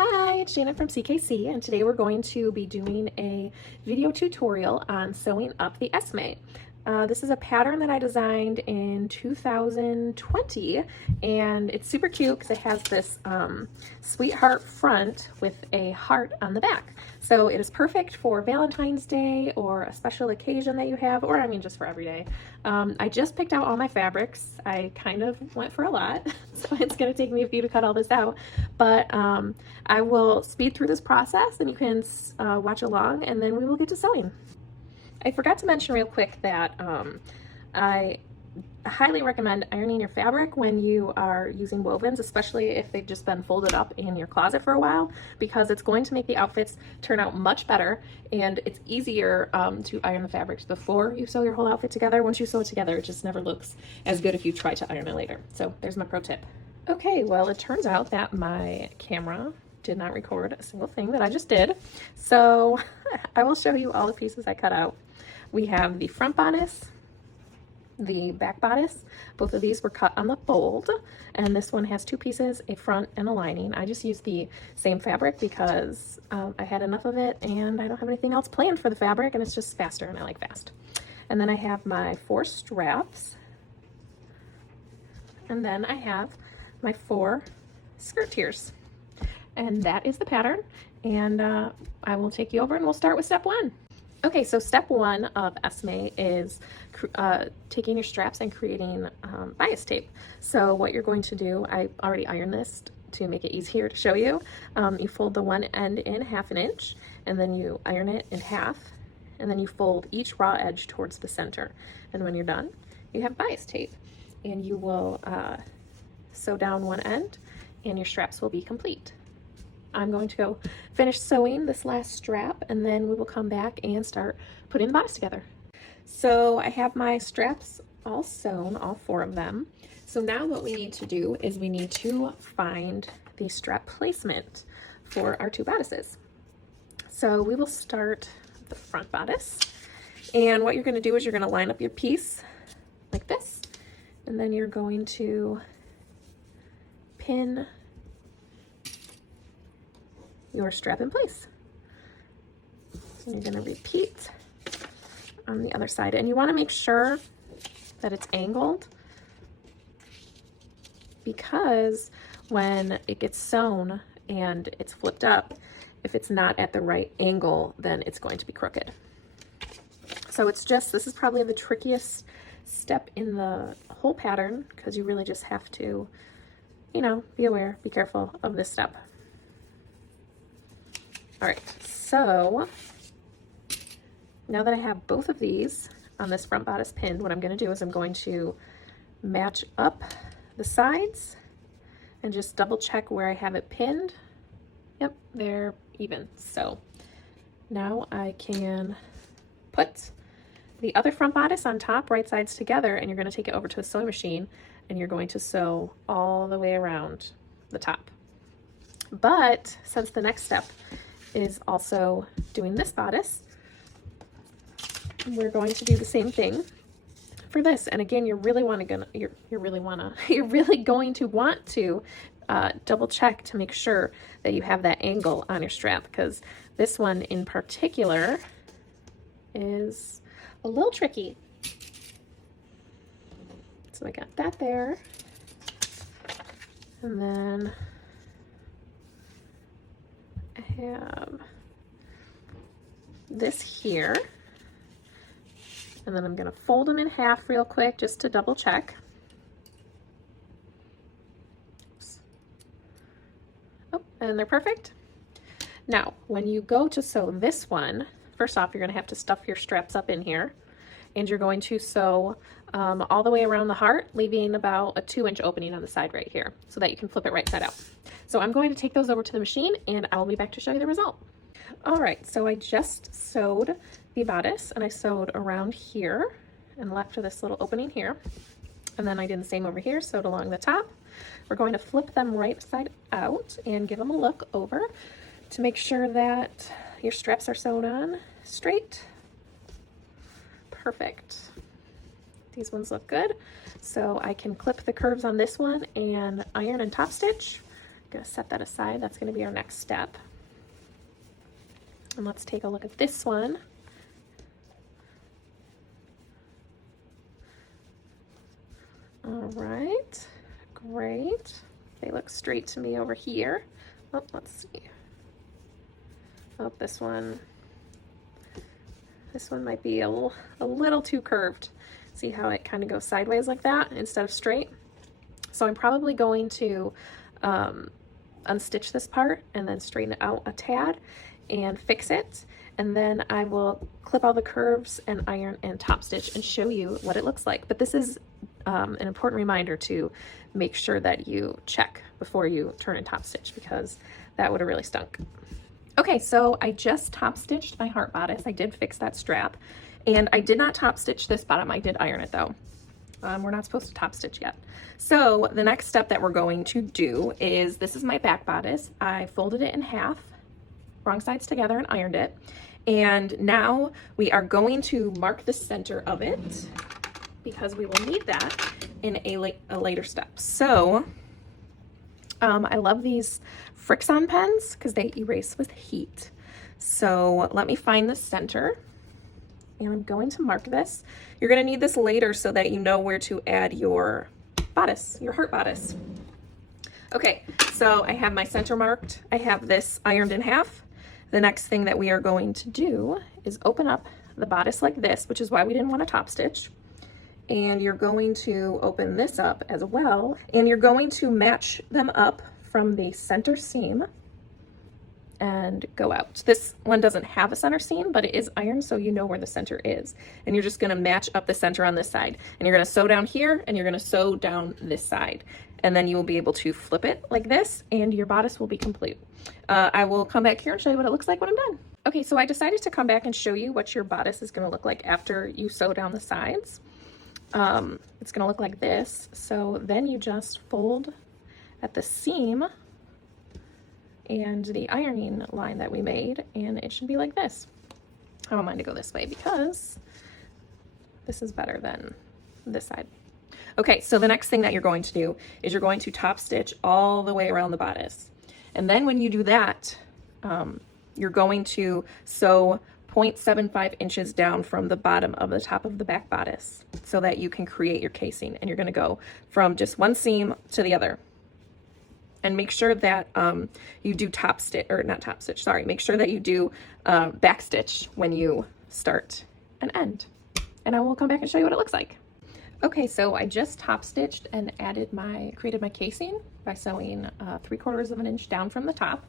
Hi, it's Shannon from CKC, and today we're going to be doing a video tutorial on sewing up the Esme. This is a pattern that I designed in 2020, and it's super cute because it has this sweetheart front with a heart on the back. So it is perfect for Valentine's Day or a special occasion that you have, or I mean just for every day. I just picked out all my fabrics. I kind of went for a lot, so it's going to take me a few to cut all this out, but I will speed through this process and you can watch along, and then we will get to sewing. I forgot to mention real quick that I highly recommend ironing your fabric when you are using wovens, especially if they've just been folded up in your closet for a while, because it's going to make the outfits turn out much better, and it's easier to iron the fabrics before you sew your whole outfit together. Once you sew it together, it just never looks as good if you try to iron it later. So there's my pro tip. Okay, well, it turns out that my camera did not record a single thing that I just did, so I will show you all the pieces I cut out. We have the front bodice, the back bodice. Both of these were cut on the fold, and this one has two pieces, a front and a lining. I just used the same fabric because I had enough of it and I don't have anything else planned for the fabric, and it's just faster and I like fast. And then I have my 4 straps, and then I have my 4 skirt tiers, and that is the pattern. And I will take you over and we'll start with step 1. Okay, so step 1 of Esme is taking your straps and creating bias tape. So what you're going to do, I already ironed this to make it easier to show you. You fold the one end in 1/2 inch, and then you iron it in half, and then you fold each raw edge towards the center. And when you're done, you have bias tape, and you will sew down one end, and your straps will be complete. I'm going to go finish sewing this last strap, and then we will come back and start putting the bodice together. So I have my straps all sewn, all 4 of them. So now what we need to do is we need to find the strap placement for our 2 bodices. So we will start with the front bodice, and what you're going to do is you're going to line up your piece like this, and then you're going to pin your strap in place. And you're going to repeat on the other side, and you want to make sure that it's angled, because when it gets sewn and it's flipped up, if it's not at the right angle, then it's going to be crooked. So it's just, this is probably the trickiest step in the whole pattern, because you really just have to, you know, be aware, be careful of this step. All right, so now that I have both of these on this front bodice pinned, what I'm going to do is I'm going to match up the sides and just double check where I have it pinned. Yep, they're even. So now I can put the other front bodice on top, right sides together, and you're going to take it over to a sewing machine, and you're going to sew all the way around the top. But since the next step is also doing this bodice, we're going to do the same thing for this. And again, you're really going to want to double check to make sure that you have that angle on your strap, because this one in particular is a little tricky. So I got that there, and then I have this here, and then I'm going to fold them in half real quick just to double check. Oops. Oh, and they're perfect. Now, when you go to sew this one, first off, you're going to have to stuff your straps up in here, and you're going to sew all the way around the heart, leaving about a 2-inch opening on the side right here so that you can flip it right side out. So I'm going to take those over to the machine, and I'll be back to show you the result. All right, so I just sewed the bodice, and I sewed around here and left this little opening here. And then I did the same over here, sewed along the top. We're going to flip them right side out and give them a look over to make sure that your straps are sewn on straight. Perfect. These ones look good. So I can clip the curves on this one and iron and top stitch, gonna set that aside. That's gonna be our next step. And let's take a look at this one. All right, great. They look straight to me over here. Oh, let's see. Oh, this one might be a little too curved. See how it kind of goes sideways like that instead of straight? So I'm probably going to unstitch this part and then straighten it out a tad and fix it. And then I will clip all the curves and iron and top stitch and show you what it looks like. But this is an important reminder to make sure that you check before you turn and top stitch, because that would have really stunk. Okay, so I just top stitched my heart bodice. I did fix that strap, and I did not top stitch this bottom. I did iron it though. We're not supposed to top stitch yet. So the next step that we're going to do is, this is my back bodice. I folded it in half, wrong sides together, and ironed it. And now we are going to mark the center of it, because we will need that in a later step. So I love these Frixon pens because they erase with heat. So let me find the center, and I'm going to mark this. You're going to need this later so that you know where to add your bodice, your heart bodice. Okay, so I have my center marked. I have this ironed in half. The next thing that we are going to do is open up the bodice like this, which is why we didn't want to top stitch. And you're going to open this up as well, and you're going to match them up from the center seam and go out. This one doesn't have a center seam, but it is ironed, so you know where the center is. And you're just gonna match up the center on this side. And you're gonna sew down here, and you're gonna sew down this side. And then you will be able to flip it like this, and your bodice will be complete. I will come back here and show you what it looks like when I'm done. Okay, so I decided to come back and show you what your bodice is gonna look like after you sew down the sides. It's gonna look like this. So then you just fold at the seam and the ironing line that we made, and it should be like this. I don't mind to go this way because this is better than this side. Okay, so the next thing that you're going to do is you're going to top stitch all the way around the bodice. And then when you do that, you're going to sew 0.75 inches down from the bottom of the top of the back bodice so that you can create your casing. And you're gonna go from just one seam to the other. And make sure that you do top stitch, or not top stitch, sorry, make sure that you do back stitch when you start and end. And I will come back and show you what it looks like. Okay, so I just top stitched and created my casing by sewing 3/4 of an inch down from the top.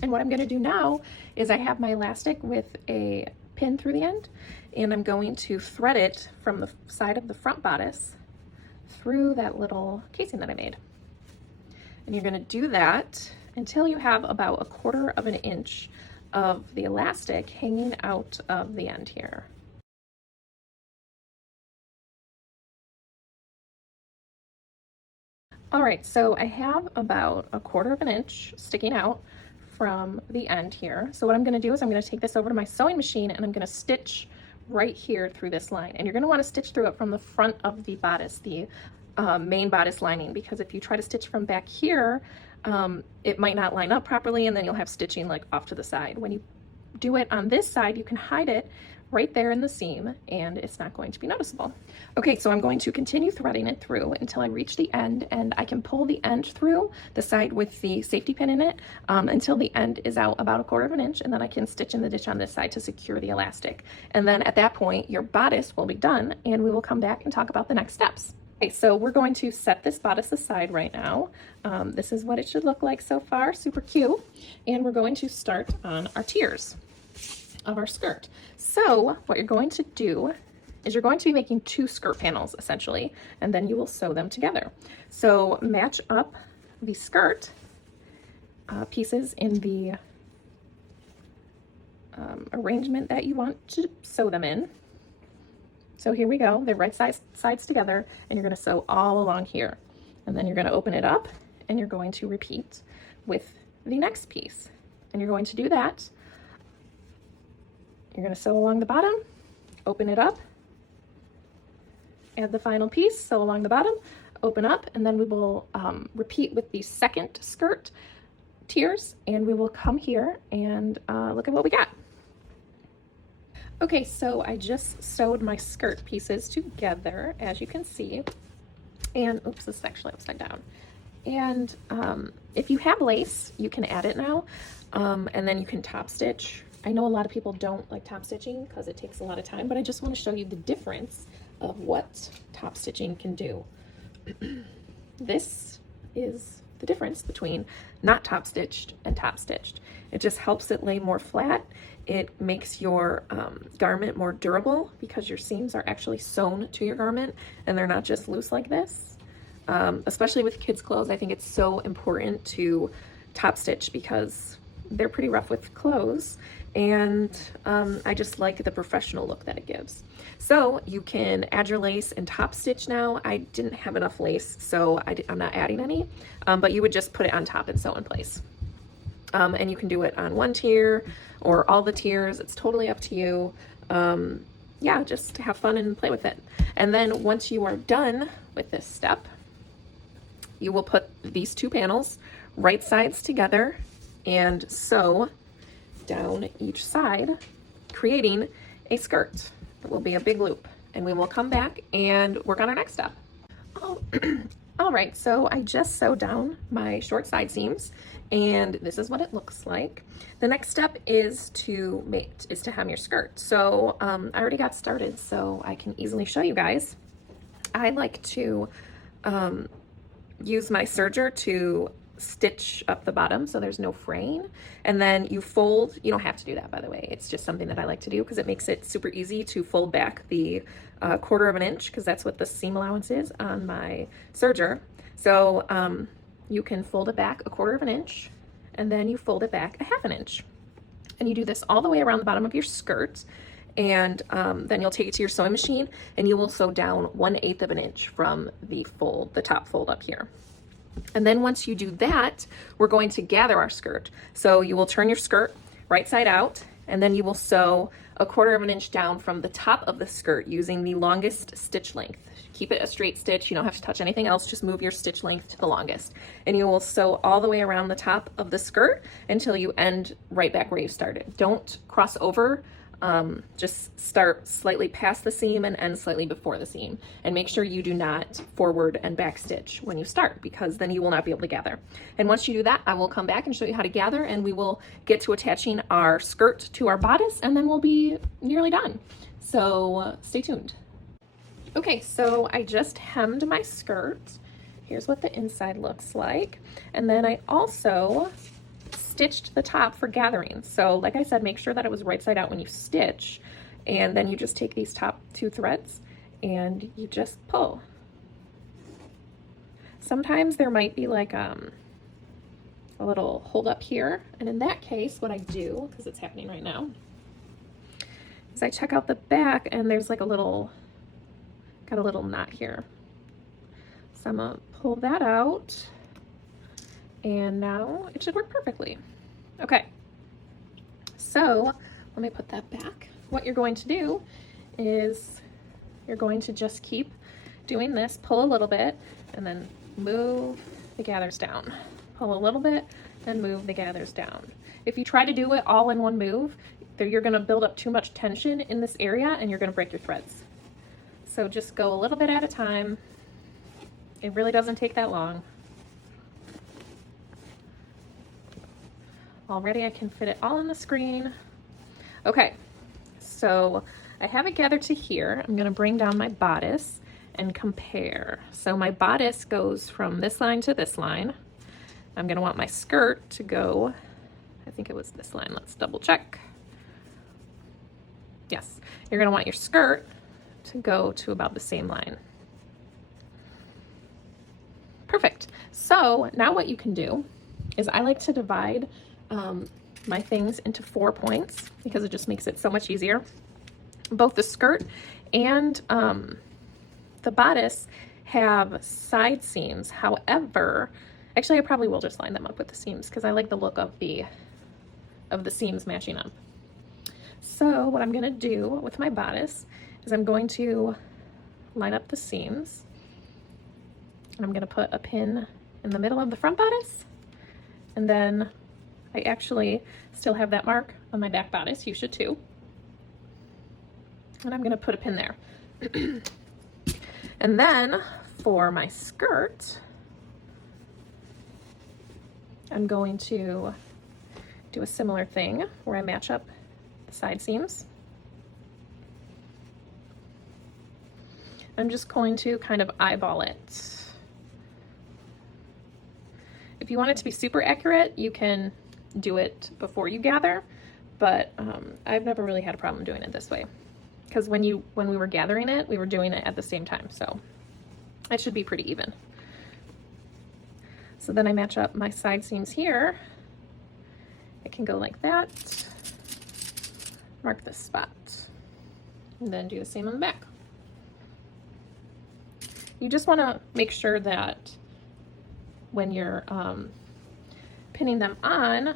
And what I'm gonna do now is I have my elastic with a pin through the end, and I'm going to thread it from the side of the front bodice through that little casing that I made. And you're gonna do that until you have about 1/4 of an inch of the elastic hanging out of the end here. All right, so I have about 1/4 of an inch sticking out from the end here. So what I'm gonna do is I'm gonna take this over to my sewing machine, and I'm gonna stitch right here through this line. And you're gonna wanna stitch through it from the front of the bodice, the main bodice lining, because if you try to stitch from back here, it might not line up properly, and then you'll have stitching like off to the side. When you do it on this side, you can hide it right there in the seam, and it's not going to be noticeable. Okay, so I'm going to continue threading it through until I reach the end, and I can pull the end through the side with the safety pin in it until the end is out about 1/4 of an inch, and then I can stitch in the ditch on this side to secure the elastic. And then at that point, your bodice will be done, and we will come back and talk about the next steps. Okay, so we're going to set this bodice aside right now. This is what it should look like so far, super cute. And we're going to start on our tiers of our skirt. So what you're going to do is you're going to be making 2 skirt panels essentially, and then you will sew them together. So match up the skirt pieces in the arrangement that you want to sew them in. So here we go, they're right sides together, and you're gonna sew all along here. And then you're gonna open it up, and you're going to repeat with the next piece. And you're going to do that. You're gonna sew along the bottom, open it up, add the final piece, sew along the bottom, open up, and then we will repeat with the second skirt tiers, and we will come here and look at what we got. Okay, so I just sewed my skirt pieces together, as you can see, and oops, this is actually upside down. And if you have lace, you can add it now, and then you can top stitch. I know a lot of people don't like top stitching because it takes a lot of time, but I just want to show you the difference of what top stitching can do. This is the difference between not top stitched and top stitched. It just helps it lay more flat. It makes your garment more durable because your seams are actually sewn to your garment and they're not just loose like this. Especially with kids' clothes, I think it's so important to top stitch because they're pretty rough with clothes, and I just like the professional look that it gives. So you can add your lace and top stitch now. I didn't have enough lace, so I'm not adding any, but you would just put it on top and sew in place. And you can do it on one tier or all the tiers. It's totally up to you. Yeah, just have fun and play with it. And then once you are done with this step, you will put these two panels right sides together and sew down each side, creating a skirt. It will be a big loop, and we will come back and work on our next step. Oh, all right, so I just sewed down my short side seams, and this is what it looks like. The next step is to hem your skirt. So I already got started, so I can easily show you guys. I like to use my serger to stitch up the bottom so there's no fraying, and then you fold. You don't have to do that, by the way. It's just something that I like to do because it makes it super easy to fold back the 1/4 of an inch, because that's what the seam allowance is on my serger. So you can fold it back 1/4 of an inch, and then you fold it back 1/2 inch, and you do this all the way around the bottom of your skirt. And then you'll take it to your sewing machine and you will sew down 1/8 of an inch from the top fold up here. And then once you do that, we're going to gather our skirt. So you will turn your skirt right side out, and then you will sew 1/4 of an inch down from the top of the skirt using the longest stitch length. Keep it a straight stitch. You don't have to touch anything else. Just move your stitch length to the longest. And you will sew all the way around the top of the skirt until you end right back where you started. Don't cross over. Just start slightly past the seam and end slightly before the seam, and make sure you do not forward and back stitch when you start, because then you will not be able to gather. And once you do that, I will come back and show you how to gather, and we will get to attaching our skirt to our bodice, and then we'll be nearly done. So stay tuned. Okay, so I just hemmed my skirt. Here's what the inside looks like. And then I also stitched the top for gathering. So like I said, make sure that it was right side out when you stitch, and then you just take these top 2 threads and you just pull. Sometimes there might be like a little hold up here, and in that case what I do, because it's happening right now, is I check out the back and there's like got a little knot here. So I'm gonna pull that out, and now it should work perfectly. Okay, so let me put that back. What you're going to do is you're going to just keep doing this, pull a little bit, and then move the gathers down. Pull a little bit, then move the gathers down. If you try to do it all in one move, you're gonna build up too much tension in this area and you're gonna break your threads. So just go a little bit at a time. It really doesn't take that long. Already I can fit it all on the screen. Okay, so I have it gathered to here. I'm gonna bring down my bodice and compare. So my bodice goes from this line to this line. I'm gonna want my skirt to go, I think it was this line, let's double check. Yes, you're gonna want your skirt to go to about the same line. Perfect. So now what you can do is, I like to divide my things into 4 points because it just makes it so much easier. Both the skirt and the bodice have side seams. However, actually I probably will just line them up with the seams because I like the look of the seams matching up. So what I'm gonna do with my bodice is I'm going to line up the seams, And I'm going to put a pin in the middle of the front bodice, and then I actually still have that mark on my back bodice. You should too. And I'm going to put a pin there. And then for my skirt, I'm going to do a similar thing where I match up the side seams. I'm just going to kind of eyeball it. If you want it to be super accurate, you can do it before you gather, but I've never really had a problem doing it this way, because when we were gathering it, we were doing it at the same time, so it should be pretty even. So then I match up my side seams here. It can go like that, mark this spot, and then do the same on the back. You just want to make sure that when you're pinning them on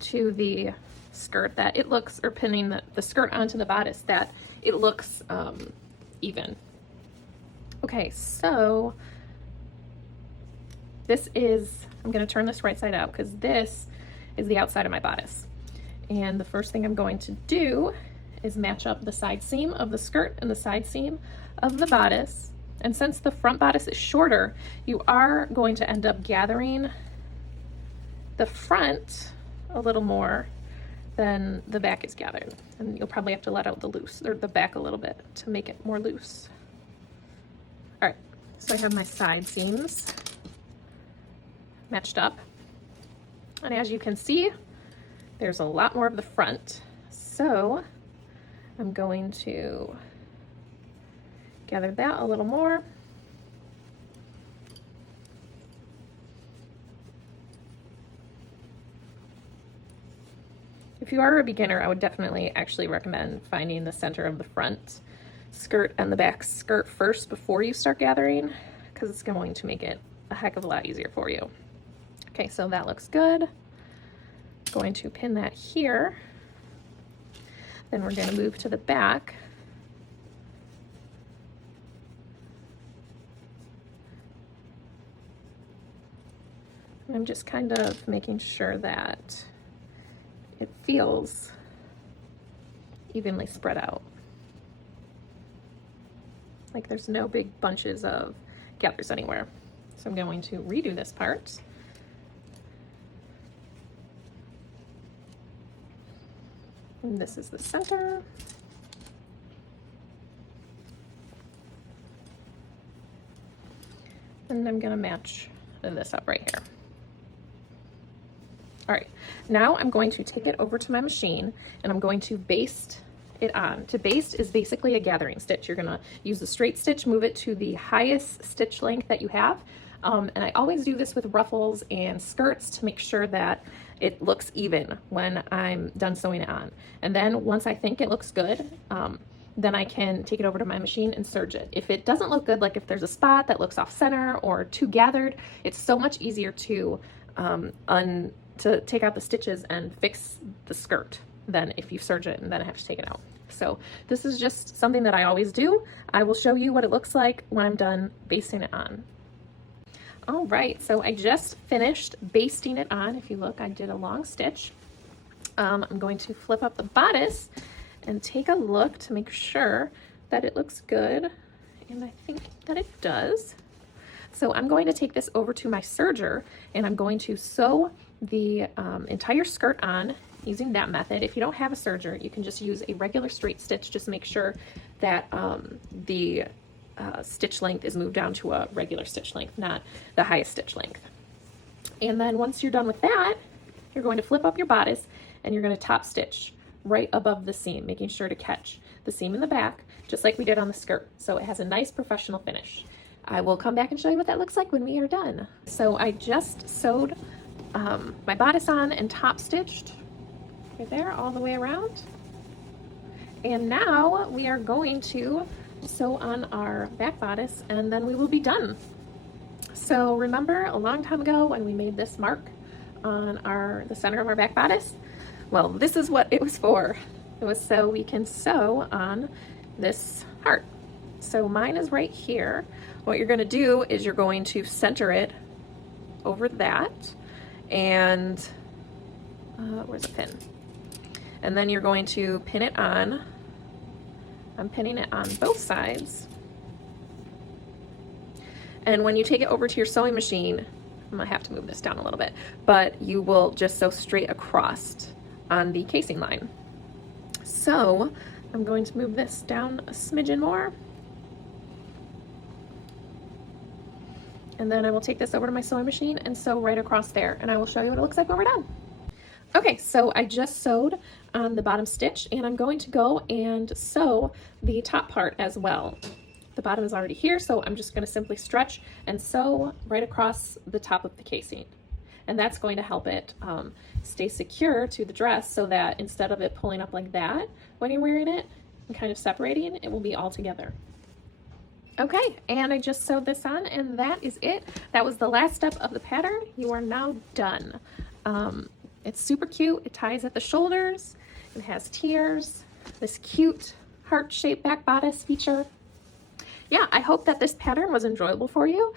to the skirt, that it looks, or pinning the skirt onto the bodice, that it looks even. Okay, so this is, I'm going to turn this right side out because this is the outside of my bodice. And the first thing I'm going to do is match up the side seam of the skirt and the side seam of the bodice. And since the front bodice is shorter, you are going to end up gathering the front a little more than the back is gathered. And you'll probably have to let out the loose, or the back a little bit, to make it more loose. All right, so I have my side seams matched up. And as you can see, there's a lot more of the front. So I'm going to gather that a little more. If you are a beginner, I would definitely actually recommend finding the center of the front skirt and the back skirt first before you start gathering, because it's going to make it a heck of a lot easier for you. Okay, so that looks good. Going to pin that here. Then we're going to move to the back. And I'm just kind of making sure that it feels evenly spread out. Like there's no big bunches of gathers anywhere. So I'm going to redo this part. And this is the center. And I'm going to match this up right here. All right, now I'm going to take it over to my machine and I'm going to baste it on. To baste is basically a gathering stitch. You're gonna use the straight stitch, move it to the highest stitch length that you have. And I always do this with ruffles and skirts to make sure that it looks even when I'm done sewing it on. And then once I think it looks good, then I can take it over to my machine and serge it. If it doesn't look good, like if there's a spot that looks off center or too gathered, it's so much easier to take out the stitches and fix the skirt than if you serge it and then I have to take it out. So this is just something that I always do. I will show you what it looks like when I'm done basting it on. All right, so I just finished basting it on. If you look, I did a long stitch. I'm going to flip up the bodice and take a look to make sure that it looks good. And I think that it does. So I'm going to take this over to my serger and I'm going to sew the entire skirt on using that method. If you don't have a serger, you can just use a regular straight stitch. Just make sure that the stitch length is moved down to a regular stitch length, not the highest stitch length. And then once you're done with that, you're going to flip up your bodice and you're going to top stitch right above the seam, making sure to catch the seam in the back, just like we did on the skirt. So it has a nice professional finish. I will come back and show you what that looks like when we are done. So I just sewed my bodice on and top stitched right there all the way around. And now we are going to sew on our back bodice and then we will be done. So remember a long time ago when we made this mark on the center of our back bodice? Well, this is what it was for. It was so we can sew on this heart. So mine is right here. what you're going to do is you're going to center it over that, and where's the pin? And then you're going to pin it on. I'm pinning it on both sides. And when you take it over to your sewing machine, I'm gonna have to move this down a little bit, but you will just sew straight across on the casing line. So I'm going to move this down a smidgen more. And then I will take this over to my sewing machine and sew right across there, and I will show you what it looks like when we're done. Okay, so I just sewed on the bottom stitch, and I'm going to go and sew the top part as well. The bottom is already here, so I'm just going to simply stretch and sew right across the top of the casing. And that's going to help it stay secure to the dress, so that instead of it pulling up like that when you're wearing it and kind of separating, it will be all together. Okay, and I just sewed this on, and that is it. That was the last step of the pattern. You are now done. It's super cute. It ties at the shoulders. It has tiers, this cute heart-shaped back bodice feature. Yeah, I hope that this pattern was enjoyable for you.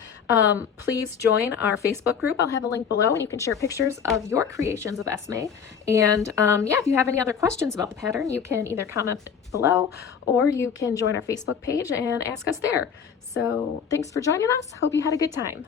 Please join our Facebook group. I'll have a link below, and you can share pictures of your creations of Esme. And yeah, if you have any other questions about the pattern, you can either comment below, or you can join our Facebook page and ask us there. So thanks for joining us. Hope you had a good time.